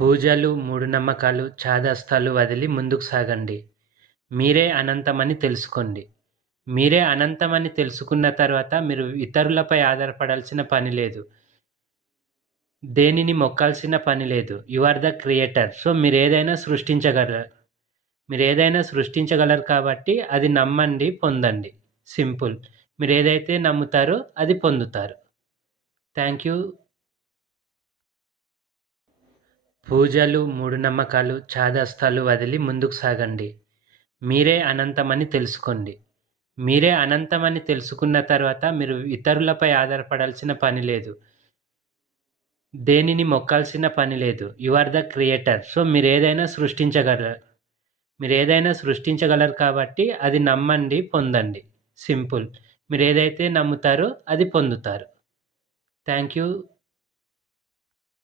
పూజలు, మూఢనమ్మకాలు, చాదస్తాలు వదిలి ముందుకు సాగండి. మీరే అనంతమని తెలుసుకోండి. మీరే అనంతమని తెలుసుకున్న తర్వాత మీరు ఇతరులపై ఆధారపడాల్సిన పని లేదు. దేనిని మొక్కాల్సిన పని లేదు. You are the creator. So, మీరేదైనా సృష్టించగలరు కాబట్టి అది నమ్మండి, పొందండి. సింపుల్. మీరేదైతే నమ్ముతారో అది పొందుతారు. Thank you. పూజలు, మూఢనమ్మకాలు, చాదస్తాలు వదిలి ముందుకు సాగండి. మీరే అనంతమని తెలుసుకోండి. మీరే అనంతమని తెలుసుకున్న తర్వాత మీరు ఇతరులపై ఆధారపడాల్సిన పని లేదు. దేనిని మొక్కాల్సిన పని లేదు. You are the creator. So, మీరేదైనా సృష్టించగలరు కాబట్టి అది నమ్మండి, పొందండి. సింపుల్. మీరేదైతే నమ్ముతారో అది పొందుతారు. Thank you.